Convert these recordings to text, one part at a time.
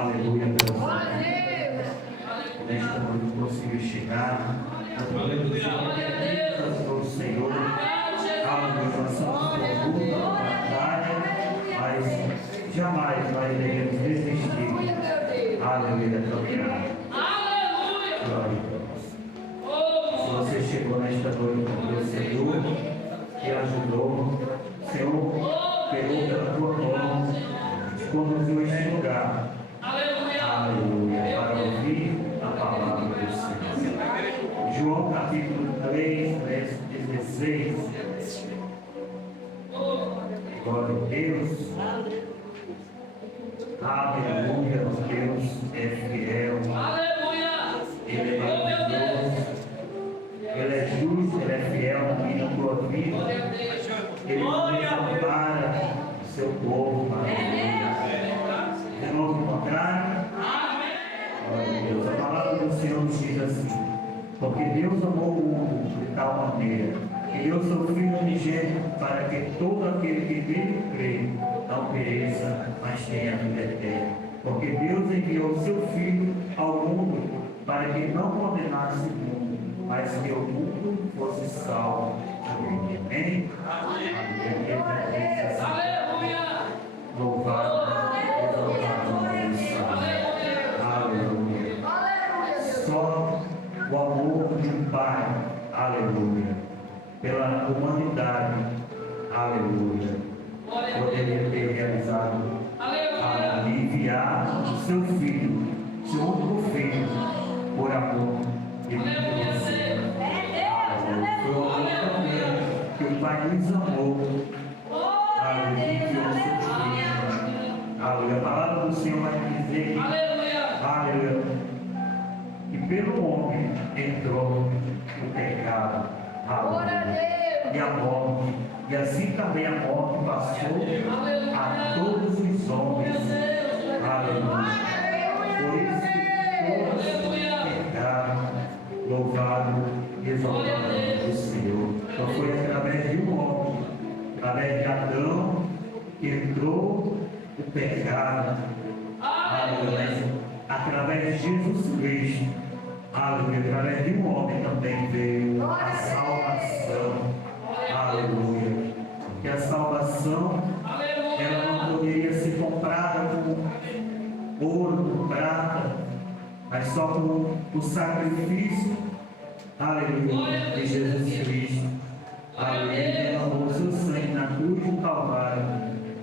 aleluia, pelo nesta noite conseguiu chegar, do Senhor, aleluia, passamos por luta, batalha, mas jamais nós devemos desistir, aleluia, da caminhada. Glória a Deus. Se você chegou nesta noite com o Senhor, te ajudou, Senhor, pegou pela tua mão, te conduziu a este lugar, aleluia, para ouvir a palavra do Senhor. João capítulo 3, verso 16. Glória a Deus. Aleluia, Deus é fiel. Ele é maravilhoso. Ele é justo, ele é fiel na tua vida. Ele desampara o seu povo. Irmãos, ao contrário. Glória a Deus. A palavra do Senhor nos diz assim: porque Deus amou o mundo de tal maneira que deu seu Filho unigênito para que todo aquele que nele crê não pereça, mas tenha a vida eterna. Porque Deus enviou o seu Filho ao mundo para que não condenasse o mundo, mas que o mundo fosse salvo por ele. Amém? Aleluia! Louvado, aleluia! Só o amor de um Pai, aleluia, pela humanidade, aleluia, poderia ter realizado, enviar o seu Filho, seu único Filho, por amor de você. Foi o amor também que o Pai nos amou, aleluia, enviou o seu Filho, aleluia. A palavra do Senhor vai dizer, aleluia, que pelo homem entrou o pecado, aleluia, e a morte, e assim também a morte passou a todos os homens, aleluia. Por isso que todos pecaram, louvado e exaltado o Senhor. Então foi através de um homem, através de Adão, que entrou o pecado, aleluia. Através de Jesus Cristo, aleluia, através de um homem também veio a salvação, aleluia. Que a salvação, ela não poderia ser comprada com ouro, com prata, mas só com o sacrifício, aleluia, de Jesus Cristo. Aleluia, ele derramou o seu sangue na cruz do Calvário,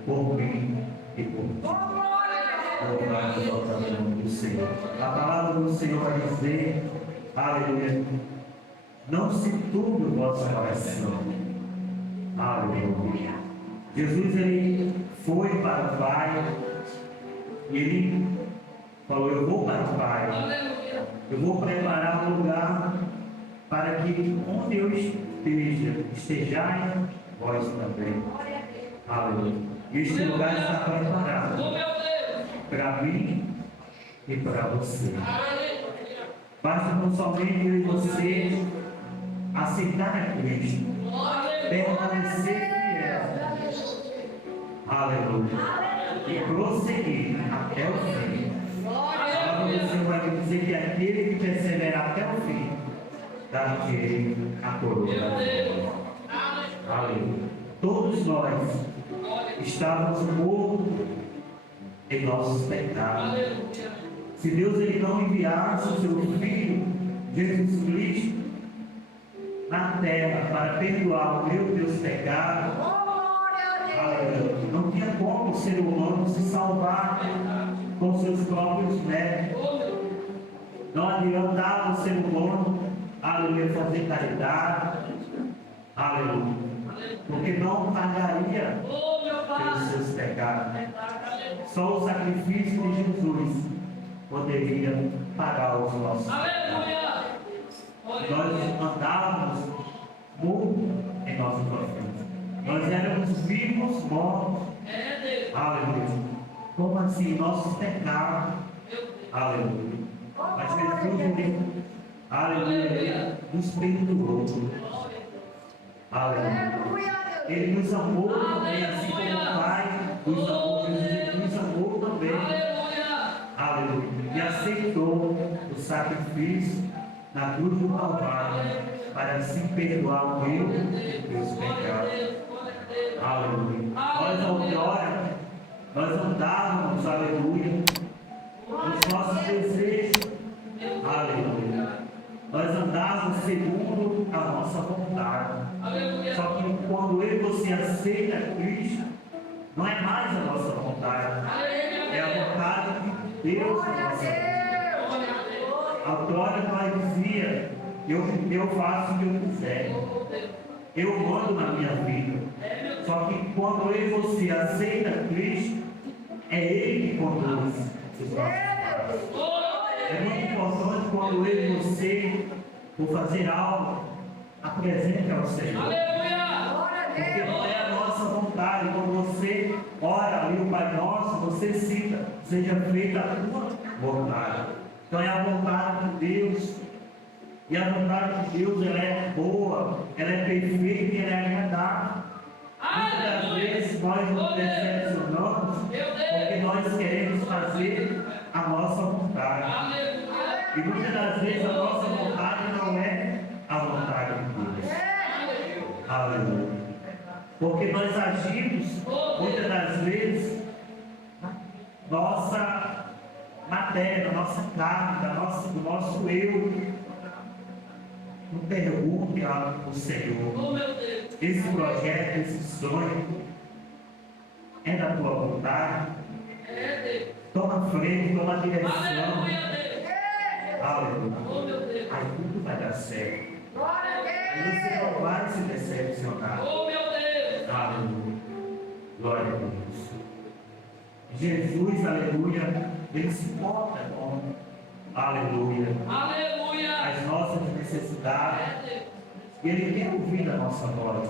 por mim e por ti. Louvado seja o nome do Senhor. A palavra do Senhor vai dizer, aleluia, não se turbe o vosso coração. Aleluia. Jesus, ele foi para o Pai, e ele falou: eu vou para o Pai, eu vou preparar um lugar para que onde eu estejais vós também. Aleluia. E este lugar está preparado para mim e para você. Basta não somente eu e você aceitar a Cristo, permanecer fiel, aleluia, e prosseguir até o fim. A palavra do Senhor vai dizer que aquele que persevera até o fim dar-te a coroa. Aleluia. Todos nós estávamos mortos em nossos pecados. Se Deus ele não enviasse o seu Filho, Jesus Cristo, na terra para perdoar o meu e teus pecados, não tinha como o ser humano se salvar com seus próprios méritos. Não adiantava o ser humano, aleluia, fazer caridade, aleluia, porque não pagaria pelos seus pecados. Só o sacrifício de Jesus poderia pagar os nossos pecados. Nós andávamos mortos em nossos profundos. Nós éramos vivos, mortos. Aleluia. Como assim? Nossos pecados. Aleluia. Mas Jesus, ele, aleluia, nos perdoou. Aleluia. Ele nos amou também, assim como o Pai nos amou. Jesus nos amou também. Aleluia. sacrifício na cruz do Calvário para assim perdoar o meu e os meus pecados. Aleluia. Nós outrora, nós andávamos, aleluia, nos nossos desejos. Aleluia. Nós andávamos segundo a nossa vontade. Só que quando eu e você aceita Cristo, não é mais a nossa vontade, é a vontade de Deus na nossa vida. Outrora nós dizia, eu faço o que eu quiser, eu mando na minha vida. Só que quando eu e você aceita Cristo, é Ele que conduz os nossos passos. É muito importante quando eu e você for fazer algo, apresente ao Senhor. Porque não é a nossa vontade. Quando você ora ali o Pai Nosso, você cita, seja feita a tua vontade. Então é a vontade de Deus. E a vontade de Deus, ela é boa, ela é perfeita e ela é agradável. Muitas vezes nós nos decepcionamos porque nós queremos fazer a nossa vontade. E muitas das vezes a nossa vontade não é a vontade de Deus. Aleluia. Porque nós agimos, muitas das vezes, nossa matéria, da nossa carne, do nosso eu. Não pergunte ao Senhor, esse projeto, esse sonho, é da tua vontade? Toma frente, toma direção. Aleluia. Aí tudo vai dar certo. Aí você não vai se decepcionar. Aleluia. Glória a Deus. Jesus, aleluia, Ele se importa com, aleluia, as nossas necessidades. Ele quer ouvir a nossa voz.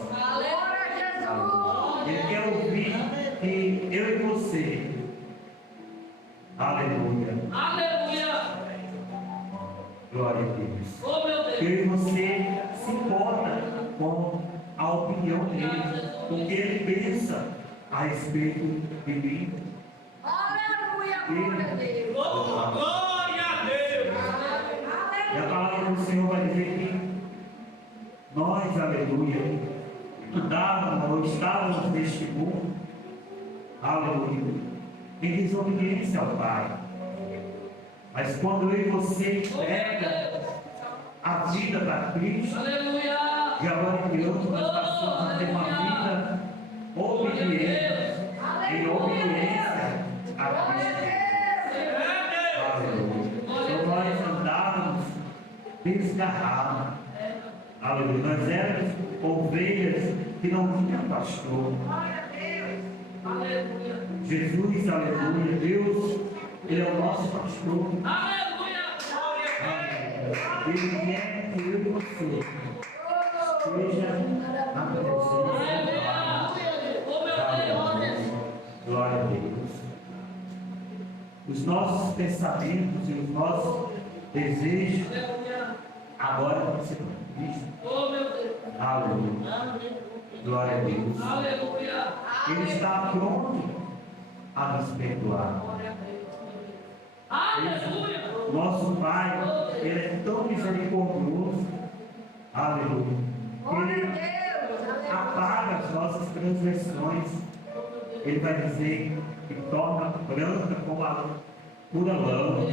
Ele quer ouvir que eu e você, aleluia, glória a Deus, que eu e você se importa com a opinião dele, com o que ele pensa a respeito de mim. Glória a Deus. E a palavra do Senhor vai dizer que nós, aleluia, estávamos neste mundo, aleluia, em desobediência ao Pai. Mas quando eu e você entrega a vida para Cristo, de agora em diante nós passamos a ter uma vida obediente, em obediência a Cristo. Aleluia. Então nós andávamos desgarrados. Aleluia. Nós éramos ovelhas que não tinham pastor. Jesus, aleluia. Deus, Ele é o nosso pastor. Aleluia. Ele quer que eu e você esteja na presença do Pai. Glória a Deus. Os nossos pensamentos e os nossos desejos agora vão ser Cristo. Aleluia. Glória a Deus. Ele está pronto a nos perdoar. Nosso Pai, Ele é tão misericordioso. Aleluia. Ele apaga as nossas transgressões. Ele vai dizer que torna branca como a pura lã.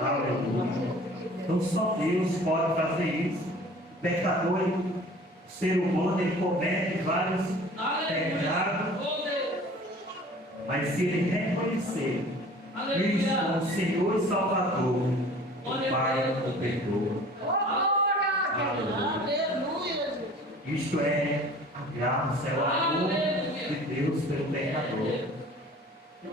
Aleluia. Então só Deus pode fazer isso. O pecador, o ser humano, ele comete vários pecados. Mas se ele reconhecer Cristo como Senhor e Salvador, o Pai o perdoa. Aleluia. Isto é a graça, é o amor de Deus pelo pecador.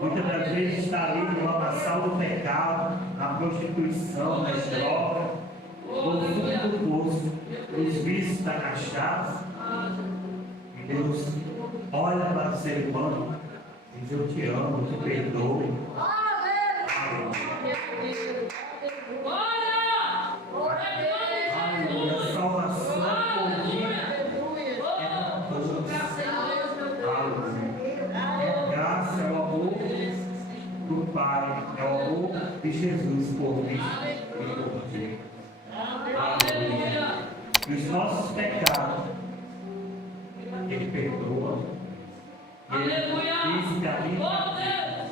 Muitas das vezes está ali no lamaçal do pecado, na prostituição, nas drogas, no fundo do poço, nos vícios da cachaça. E Deus olha para o ser humano e diz: eu te amo, eu te perdoo. Aleluia. A salvação por vida é para todos. Aleluia. É graça, é o amor do Pai, é o amor de Jesus por mim e por ti. Aleluia. E os nossos pecados, Ele perdoa. Ele diz que a vida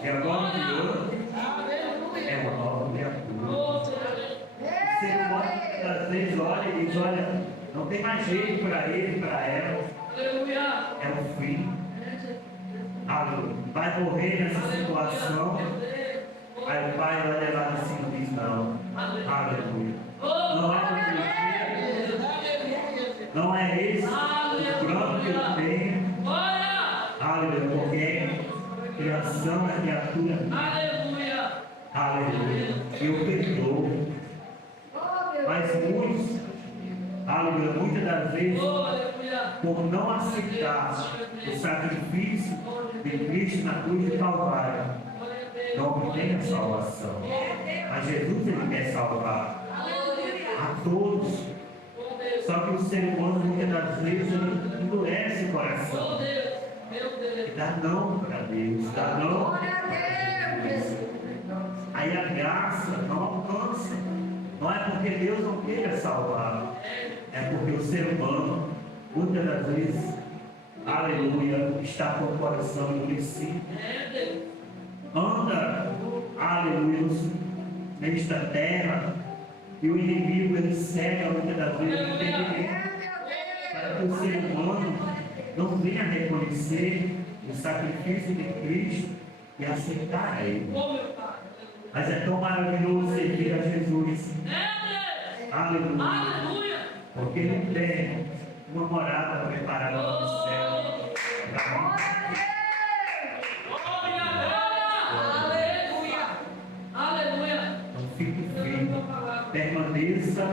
é agora e hoje é uma nova criatura. O ser humano, às vezes, olha e diz: olha, não tem mais jeito para ele, para ela. É o fim. Aleluia. Vai morrer nessa situação. Aí o pai vai levar assim e diz: não. Aleluia. Não é porque não é esse o plano que eu tenho. Aleluia. Porque criação é criatura. Aleluia. Eu perdoo. Mas muitos, aleluia, muitas das vezes, por não aceitar o sacrifício de Cristo na cruz de Calvário, não obtém a salvação. Mas Jesus, Ele quer salvar a todos. Só que o ser humano, muitas das vezes, ele endurece o coração. E dá não para Deus, dá não para Deus. Aí a graça não alcança. Não é porque Deus não queira salvar, é porque o ser humano, muitas das vezes, aleluia, está com o coração endurecido. Anda, aleluia, nesta terra, e o inimigo, ele cega muitas das vezes o entendimento, para que o ser humano não venha reconhecer o sacrifício de Cristo e aceitar Ele. Mas é tão maravilhoso servir a Jesus. Aleluia. Porque Ele tem uma morada preparada no céu. Aleluia. Então fique firme. Permaneça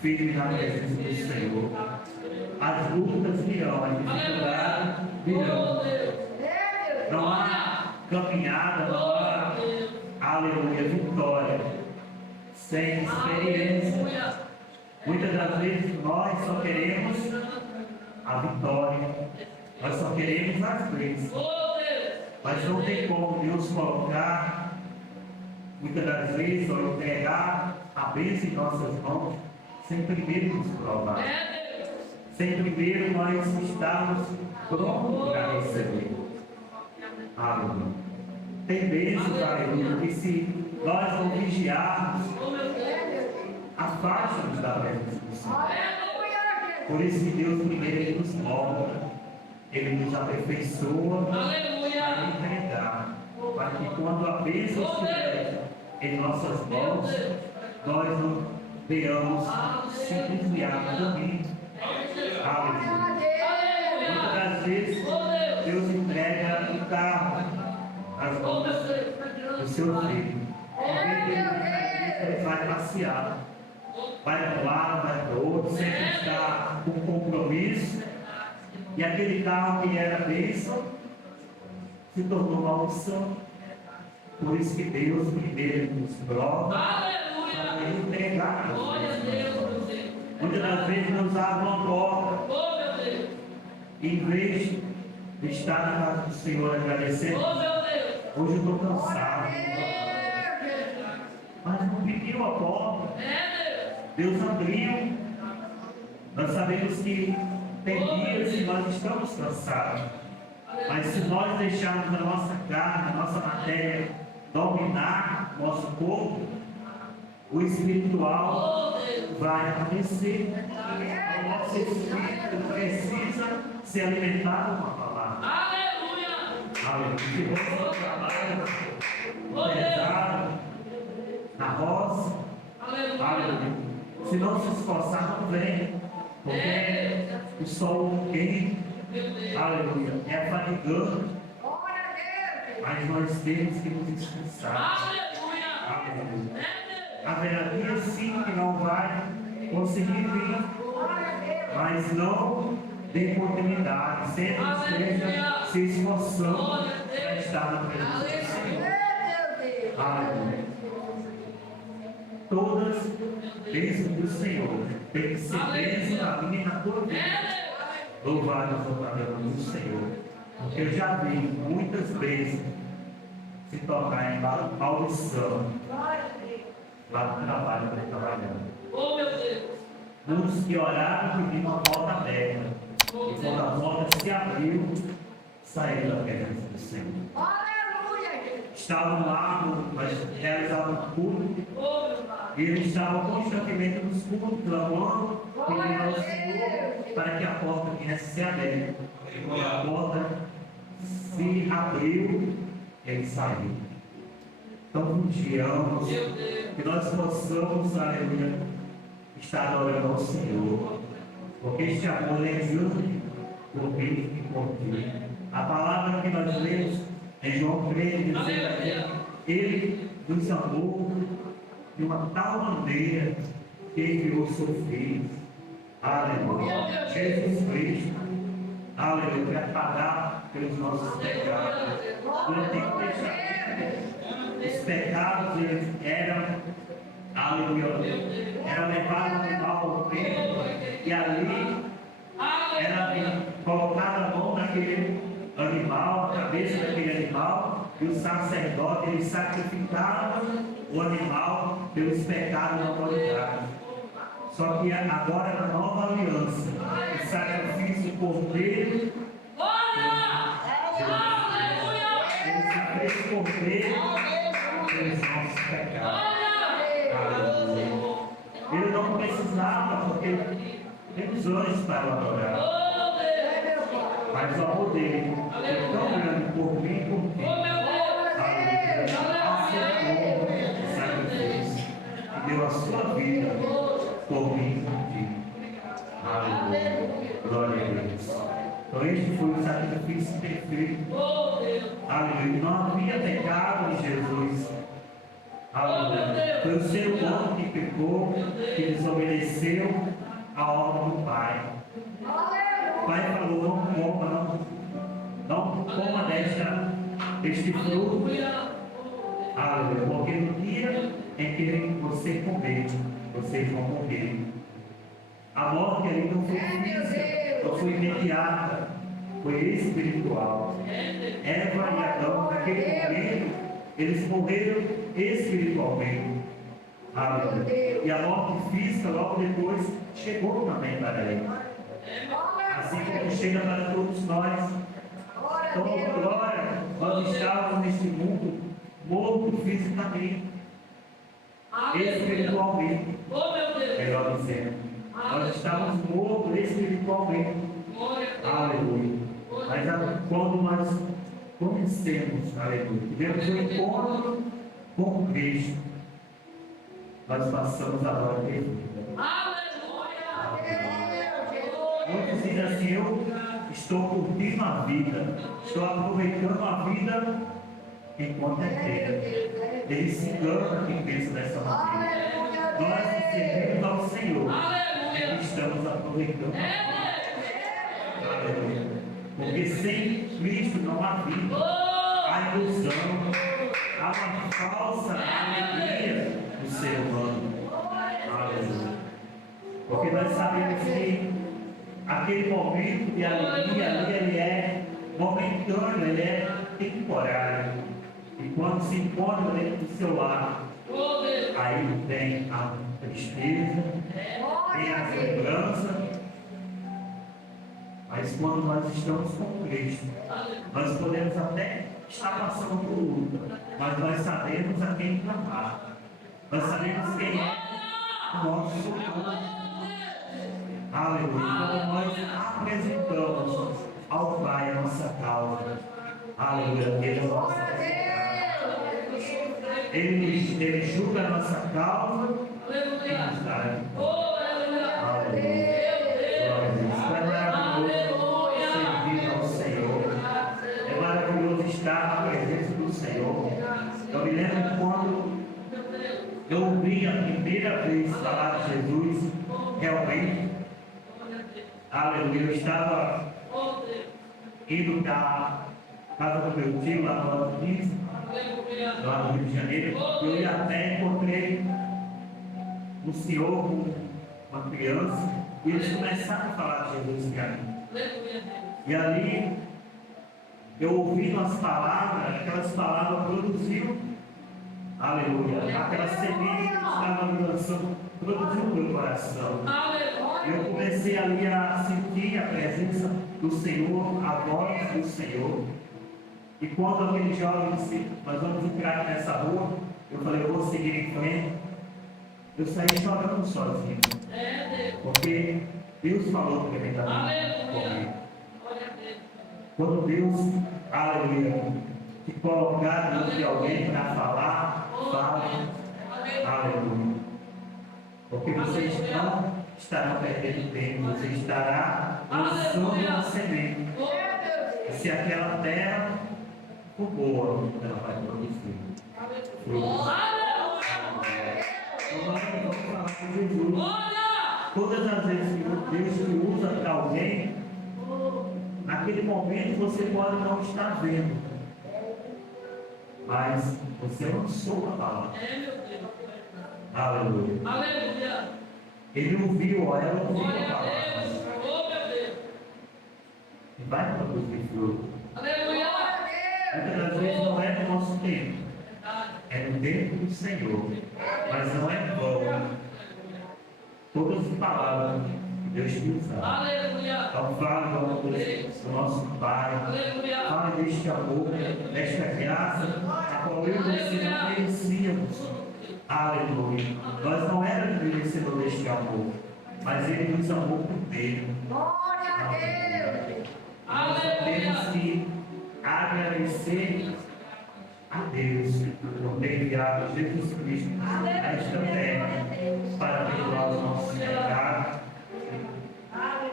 firme na presença do Senhor. As lutas virão, as dificuldades virão. Não há caminhada, não há, aleluia, vitória sem experiência. Muitas das vezes nós só queremos a vitória, nós só queremos as bênçãos, mas não tem como Deus colocar, muitas das vezes, ou entregar a bênção em nossas mãos, sem primeiro nos provar, sem primeiro nós estarmos prontos para receber. Aleluia. Tem bênçãos, aleluia, que se nós não vigiarmos, afasta-nos da presença do Senhor. Por isso que Deus primeiro Ele nos molda, Ele nos aperfeiçoa para entregar, para que quando a bênção estiver em nossas mãos, nós não venhamos se desviar do caminho. Aleluia. Muitas das vezes Deus entrega um carro às mãos do seu filho. Ele vai passear, vai para um lado, vai para o outro, sempre está com compromisso. E aquele carro que era bênção se tornou maldição. Por isso que Deus primeiro nos prova para entregar. Muitas das vezes nos abre uma porta. E em vez de estar na casa do Senhor agradecendo, hoje eu estou cansado. Mas não pediu a porta. Deus abriu. Nós sabemos que tem dias que nós estamos cansados. Mas se nós deixarmos a nossa carne, a nossa matéria dominar nosso corpo, o espiritual vai aparecer. O nosso espírito precisa ser alimentado com a palavra. Aleluia. Se você não trabalha pesado na roça, aleluia. Se não se esforçar, não vem. Porque o sol quente, aleluia, é fatigante. Mas nós temos que nos descansar. Aleluia. Haverá dias sim que não vai conseguir vir, mas não dê oportunidade, sempre esteja se esforçando para estar na presença do Senhor. Aleluia. Todas bênçãos do Senhor tem que ser bênção na minha e na tua vida. Louvado seja o nome do Senhor. Porque eu já vi muitas bênçãos se tocar em maldição lá no trabalho que ele está trabalhando. Oh, meu Deus! Muitos que oraram pedindo uma porta aberta. E quando a porta se abriu, saíram da presença do Senhor. Aleluia! Estavam lá, mas realizavam o culto. Oh, meu Pai! E eles estavam constantemente nos cultos, clamando, pedindo ao Senhor para que a porta viesse ser aberta. E quando a porta se abriu, eles saíram. Então, vigiamos, que nós possamos, aleluia, estar adorando ao Senhor, porque este amor é justo por mim e por ti. A palavra que nós lemos em João 3, diz que ele nos amou de uma tal maneira que enviou o seu Filho, aleluia, Jesus Cristo, aleluia, para pagar pelos nossos pecados. No Antigo Testamento, os pecados eles eram, aleluia, eram levados ao templo e ali era colocada a mão naquele animal, a cabeça daquele animal, e o sacerdote ele sacrificava o animal pelos pecados da humanidade. Só que agora na nova aliança, o sacrifício do cordeiro, ele se fez cordeiro pelos nossos pecados. Ele não precisava, porque temos anjos para o adorar. Mas o amor dele é tão grande por mim e por ti. Aceitou o sacrifício e deu a sua vida por mim e por ti. Aleluia. Glória a Deus. Então este foi o sacrifício perfeito. Aleluia. Não havia pecado em Jesus. Aleluia. Foi o ser humano que pecou, que desobedeceu a ordem do Pai. O Pai falou, não coma deste fruto. Aleluia. Porque no dia em que você comer, vocês vão morrer. A morte ali não foi física, não foi imediata, foi espiritual. Eva e Adão, naquele momento, eles morreram espiritualmente. Aleluia. E a morte física, logo depois, chegou também para eles. Assim como chega para todos nós. Então, agora, nós estávamos neste mundo morto fisicamente, espiritualmente. Melhor dizendo, nós estávamos mortos espiritualmente. Aleluia. Mas quando nós conhecemos, aleluia, tivemos um encontro com Cristo, nós passamos agora a ter vida. Muitos dizem assim, eu estou curtindo a vida, estou aproveitando a vida enquanto é tempo. Ele se engana quem pensa dessa maneira. Nós que servimos ao Senhor, estamos aproveitando a vida. Aleluia. Porque sem Cristo não há vida, há ilusão, há uma falsa alegria do ser humano. Aleluia. Porque nós sabemos que aquele momento de alegria ali, ele é momentâneo, ele é temporário. E quando se encontra dentro do seu lar, aí vem a tristeza, vem a lembrança. Mas quando nós estamos com Cristo, nós podemos até estar passando por luta, mas nós sabemos a quem clamar. Nós sabemos quem é o nosso Senhor. Aleluia. Quando nós apresentamos ao Pai a nossa causa, aleluia, Ele é o nosso advogado. Ele julga a nossa causa e nos dá. Aleluia. É maravilhoso estar na presença do Senhor. Eu me lembro quando eu ouvi a primeira vez falar de Jesus, realmente, aleluia, eu estava indo da casa do meu tio, lá no Alto Rio, lá no Rio de Janeiro. Eu ia até, encontrei um senhor com uma criança, e eles começaram a falar de Jesus para mim. E ali, eu ouvindo as palavras, aquelas palavras produziu, aleluia, aquela semente que estava me lançando, produziu no meu coração. Eu comecei ali a sentir a presença do Senhor, a voz do Senhor. E quando aquele jovem disse, nós vamos entrar nessa rua, eu falei, eu vou seguir em frente. Eu saí chorando sozinho. Porque Deus falou que ele estava comigo. Quando Deus, aleluia, te colocar diante de alguém para falar, fale, aleluia. Porque vocês não estarão perdendo tempo, você estará lançando uma semente. E se aquela terra for boa, ela vai produzir frutos. Vamos falar com Jesus. Todas as vezes que Deus te usa para alguém, naquele momento você pode não estar vendo, mas você lançou a palavra. Aleluia. Aleluia. Ele ouviu, ela ouviu a palavra. E vai produzir fruto. Aleluia. Muitas das vezes não é no nosso tempo, é no tempo do Senhor, mas não é vão. Todas as palavras que Deus te usar. Aleluia. Então fale do nosso Pai. Aleluia. Fale deste amor, desta graça, a qual eu e você não merecíamos. Aleluia. Nós não éramos merecedores deste amor, mas Ele nos amou por dele. Glória a Deus. Nós só temos que agradecer a Deus por ter enviado Jesus Cristo a esta terra para perdoar os nossos pecados.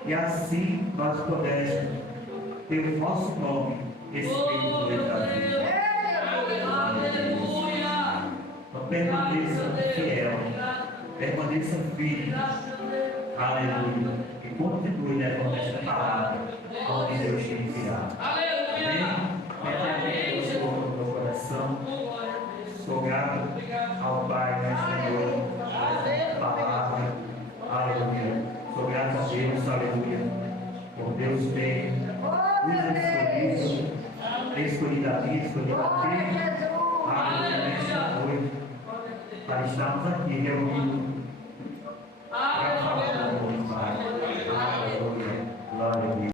E assim nós pudéssemos ter o nosso nome escrito no livro da vida. Então permaneça fiel, permaneça firme. Aleluia. E continue levando esta palavra onde Deus te enviar. Amém? No meu coração. Sou grato ao Pai nesta noite, esta palavra. Aleluia. Sou grato a Deus, aleluia. Por Deus ter nos escolhido, ter escolhido a mim, escolhido a ti. Aleluia, nesta noite, para estarmos aqui reunidos